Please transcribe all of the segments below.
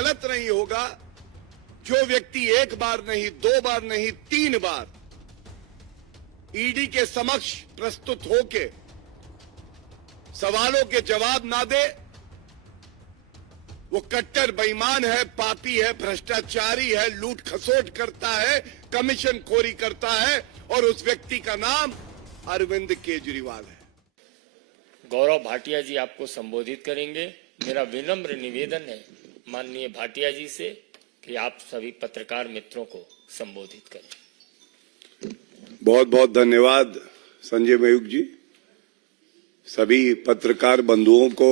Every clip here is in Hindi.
गलत नहीं होगा जो व्यक्ति एक बार नहीं, दो बार नहीं, 3 बार ईडी के समक्ष प्रस्तुत होके सवालों के जवाब ना दे, वो कट्टर बेईमान है, पापी है, भ्रष्टाचारी है, लूट खसोट करता है, कमीशन खोरी करता है, और उस व्यक्ति का नाम अरविंद केजरीवाल है। गौरव भाटिया जी आपको संबोधित करेंगे। मेरा विनम्र निवेदन है माननीय भाटिया जी से कि आप सभी पत्रकार मित्रों को संबोधित करें। बहुत बहुत धन्यवाद संजय मयूख जी। सभी पत्रकार बंधुओं को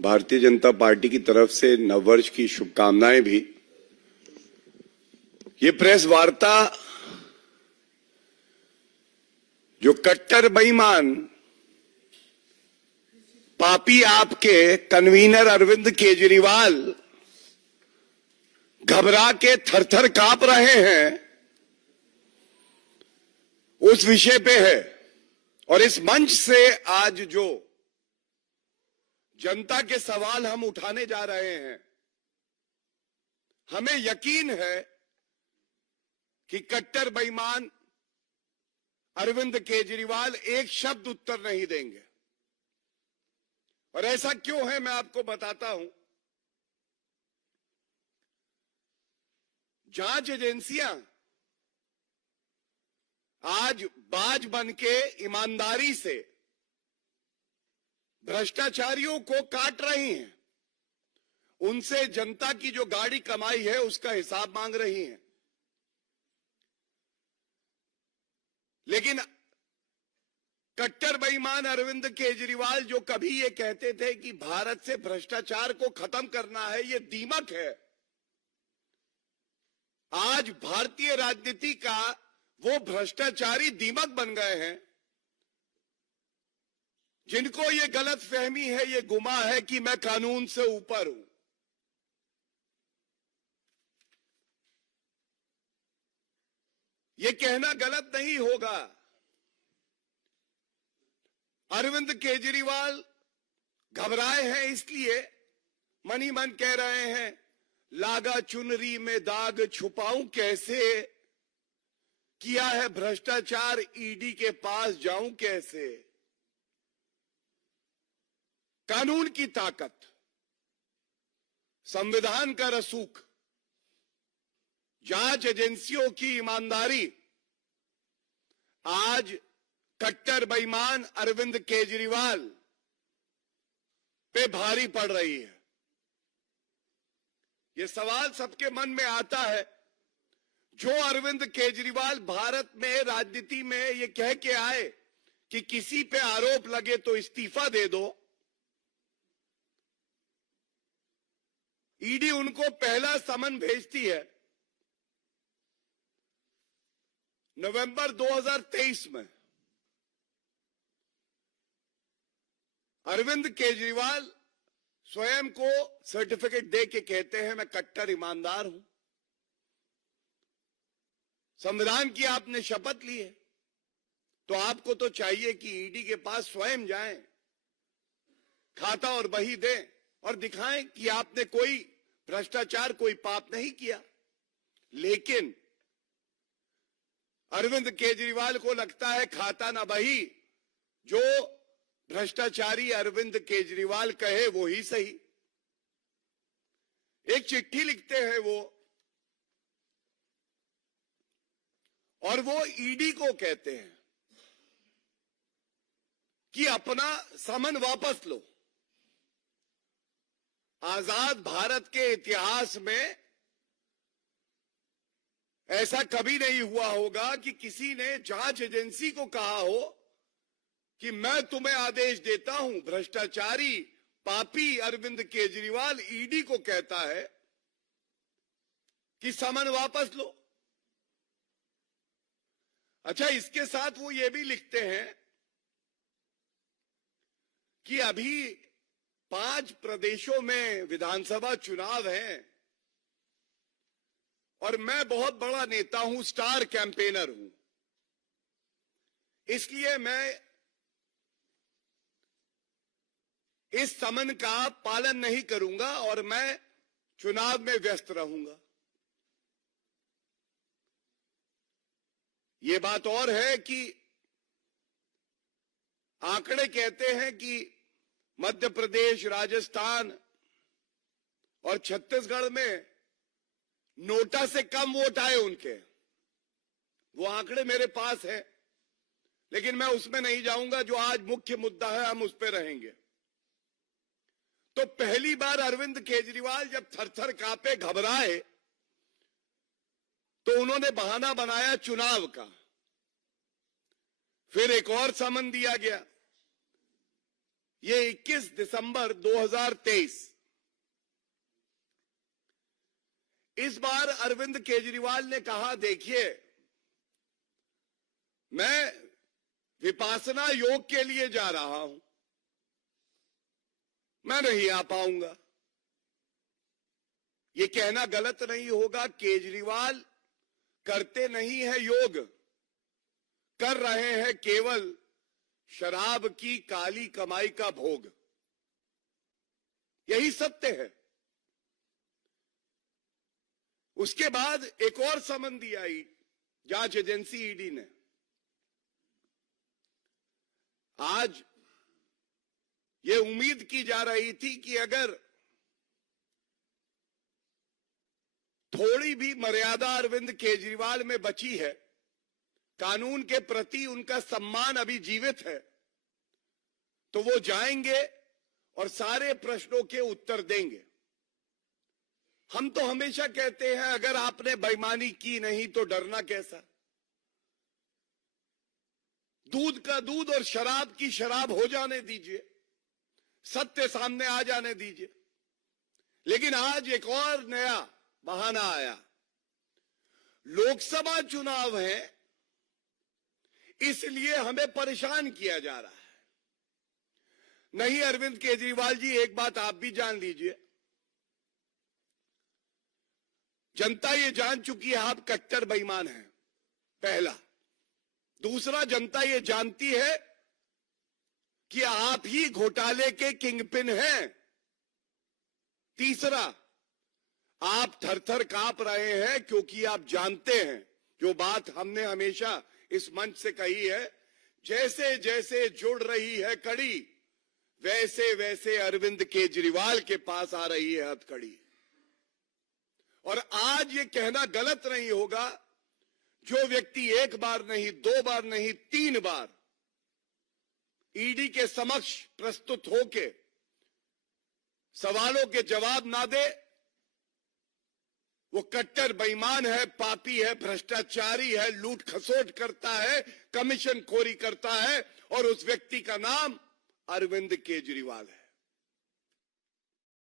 भारतीय जनता पार्टी की तरफ से नववर्ष की शुभकामनाएं भी। ये प्रेस वार्ता जो कट्टर बेईमान पापी आपके कन्वीनर अरविंद केजरीवाल घबरा के थरथर कांप रहे हैं, उस विषय पे है। और इस मंच से आज जो जनता के सवाल हम उठाने जा रहे हैं, हमें यकीन है कि कट्टर बेईमान अरविंद केजरीवाल एक शब्द उत्तर नहीं देंगे। और ऐसा क्यों है मैं आपको बताता हूं। जांच एजेंसियां आज बाज बनके ईमानदारी से भ्रष्टाचारियों को काट रही हैं, उनसे जनता की जो गाड़ी कमाई है उसका हिसाब मांग रही हैं। लेकिन कट्टर बेईमान अरविंद केजरीवाल जो कभी ये कहते थे कि भारत से भ्रष्टाचार को खत्म करना है, ये दीमक है, आज भारतीय राजनीति का वो भ्रष्टाचारी दीमक बन गए हैं जिनको ये गलत फहमी है, ये गुमा है कि मैं कानून से ऊपर हूं। ये कहना गलत नहीं होगा। अरविंद केजरीवाल घबराए हैं, इसलिए मन ही मन कह रहे हैं, लागा चुनरी में दाग छुपाऊं कैसे, किया है भ्रष्टाचार ईडी के पास जाऊं कैसे। कानून की ताकत, संविधान का रसूख, जांच एजेंसियों की ईमानदारी आज कट्टर बेईमान अरविंद केजरीवाल पे भारी पड़ रही है। ये सवाल सबके मन में आता है, जो अरविंद केजरीवाल भारत में राजनीति में ये कह के आए कि किसी पे आरोप लगे तो इस्तीफा दे दो, ईडी उनको पहला समन भेजती है नवंबर 2023 में। अरविंद केजरीवाल स्वयं को सर्टिफिकेट दे के कहते हैं, मैं कट्टर ईमानदार हूं। संविधान की आपने शपथ ली है तो आपको तो चाहिए कि ईडी के पास स्वयं जाएं, खाता और बही दें और दिखाएं कि आपने कोई भ्रष्टाचार, कोई पाप नहीं किया। लेकिन अरविंद केजरीवाल को लगता है खाता ना बही, जो भ्रष्टाचारी अरविंद केजरीवाल कहे वो ही सही। एक चिट्ठी लिखते हैं वो, और वो ईडी को कहते हैं कि अपना समन वापस लो। आजाद भारत के इतिहास में ऐसा कभी नहीं हुआ होगा कि किसी ने जांच एजेंसी को कहा हो कि मैं तुम्हें आदेश देता हूं। भ्रष्टाचारी पापी अरविंद केजरीवाल ईडी को कहता है कि समन वापस लो। अच्छा, इसके साथ वो ये भी लिखते हैं कि अभी 5 प्रदेशों में विधानसभा चुनाव हैं और मैं बहुत बड़ा नेता हूं, स्टार कैंपेनर हूं, इसलिए मैं इस समन का पालन नहीं करूंगा और मैं चुनाव में व्यस्त रहूंगा। ये बात और है कि आंकड़े कहते हैं कि मध्य प्रदेश, राजस्थान और छत्तीसगढ़ में नोटा से कम वोट आए उनके। वो आंकड़े मेरे पास है, लेकिन मैं उसमें नहीं जाऊंगा। जो आज मुख्य मुद्दा है, हम उस पर रहेंगे। तो पहली बार अरविंद केजरीवाल जब थर-थर कांपे, घबराए, तो उन्होंने बहाना बनाया चुनाव का। फिर एक और समन दिया गया। ये 21 दिसंबर 2023। इस बार अरविंद केजरीवाल ने कहा, देखिए, मैं विपासना योग के लिए जा रहा हूं, मैं नहीं आ पाऊंगा। ये कहना गलत नहीं होगा। केजरीवाल करते नहीं है योग, कर रहे हैं केवल शराब की काली कमाई का भोग। यही सत्य है। उसके बाद एक और समन दिया जांच एजेंसी ईडी ने। आज ये उम्मीद की जा रही थी कि अगर थोड़ी भी मर्यादा अरविंद केजरीवाल में बची है, कानून के प्रति उनका सम्मान अभी जीवित है, तो वो जाएंगे और सारे प्रश्नों के उत्तर देंगे। हम तो हमेशा कहते हैं, अगर आपने बेईमानी की नहीं तो डरना कैसा। दूध का दूध और शराब की शराब हो जाने दीजिए, सत्य सामने आ जाने दीजिए। लेकिन आज एक और नया बहाना आया। लोकसभा चुनाव है, इसलिए हमें परेशान किया जा रहा है। नहीं अरविंद केजरीवाल जी, एक बात आप भी जान लीजिए, जनता ये जान चुकी है आप कट्टर बेईमान हैं, पहला। दूसरा, जनता ये जानती है कि आप ही घोटाले के किंगपिन हैं। तीसरा, आप थर-थर कांप रहे हैं क्योंकि आप जानते हैं, जो बात हमने हमेशा इस मंच से कही है, जैसे जैसे जुड़ रही है कड़ी, वैसे वैसे अरविंद केजरीवाल के पास आ रही है हथकड़ी। और आज ये कहना गलत नहीं होगा, जो व्यक्ति एक बार नहीं, दो बार नहीं, 3 बार ईडी के समक्ष प्रस्तुत होके सवालों के जवाब ना दे, वो कट्टर बेईमान है, पापी है, भ्रष्टाचारी है, लूट खसोट करता है, कमीशन खोरी करता है, और उस व्यक्ति का नाम अरविंद केजरीवाल है।